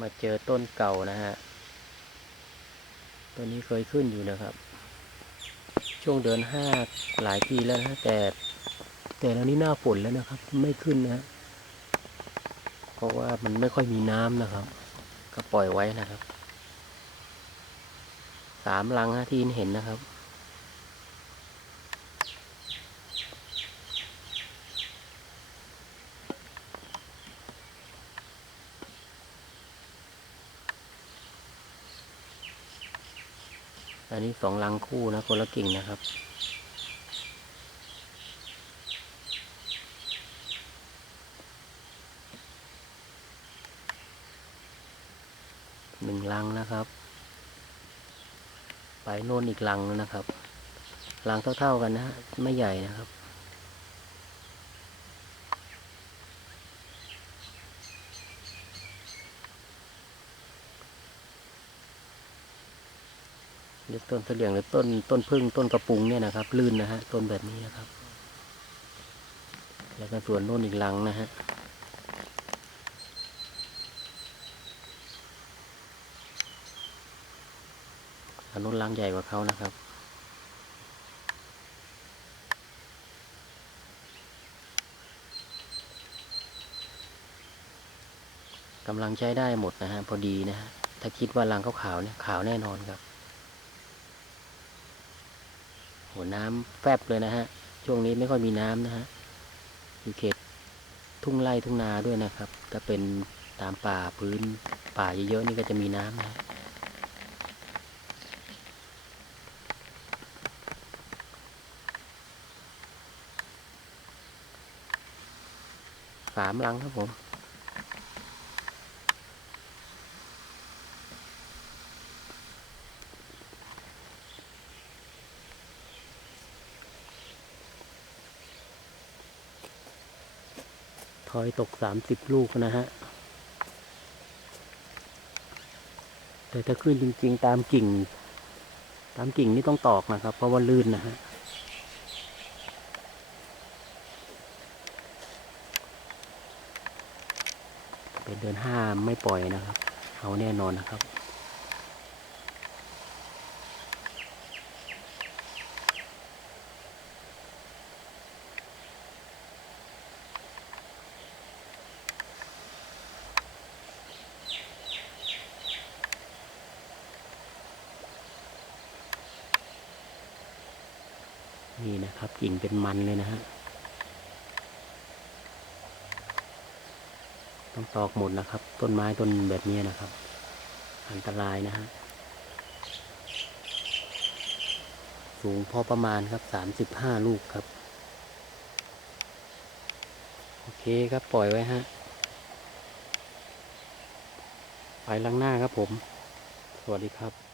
มาเจอต้นเก่านะฮะต้นนี้เคยขึ้นอยู่นะครับ ช่วงเดือนห้าหลายปีแล้วนะแต่แต่แล้วนี้หน้าฝนแล้วนะครับ ไม่ขึ้นนะฮะเพราะว่ามันไม่ค่อยมีน้ำนะครับ ก็ปล่อยไว้นะครับสามลังฮะที่เห็นนะครับ อันนี้สองลังคู่นะคนละกิ่งนะครับ หนึ่งลังนะครับ ไปโน่นอีกลังนะครับลังเท่าๆกันนะฮะไม่ใหญ่นะครับ เรียกต้นเสลียงหรือต้นต้นพึ่งต้นกระปุงเนี่ยนะครับ ลื่นนะฮะต้นแบบนี้นะครับ แล้วก็ส่วนโน่นอีกลังนะฮะอันนู้นลังใหญ่กว่าเขานะครับกำลังใช้ได้หมดนะฮะพอดีนะฮะถ้าคิดว่าลังขาวๆเนี่ยขาวแน่นอนครับ โหน้ำแฟบเลยนะฮะ ช่วงนี้ไม่ค่อยมีน้ำนะฮะอยู่เขตทุ่งไร่ทุ่งนาด้วยนะครับ ถ้าเป็นตามป่าพื้นป่าเยอะๆนี่ก็จะมีน้ำนะฮะสามลังครับผม อยตกสามสิบลูกนะฮะ แต่ถ้าขึ้นจริง ๆ ตามกิ่ง ตามกิ่งนี่ต้องตอกนะครับ เพราะว่าลื่นนะฮะเป็นเดือนห้าไม่ปล่อยนะครับ เอาแน่นอนนะครับ นี่นะครับกิ่งเป็นมันเลยนะฮะต้องตอกหมดนะครับ ต้นไม้ต้นแบบนี้นะครับ อันตรายนะฮะสูงพอประมาณครับสามสิบห้าลูกครับ โอเคครับปล่อยไว้ฮะไปลังหน้าครับผม สวัสดีครับ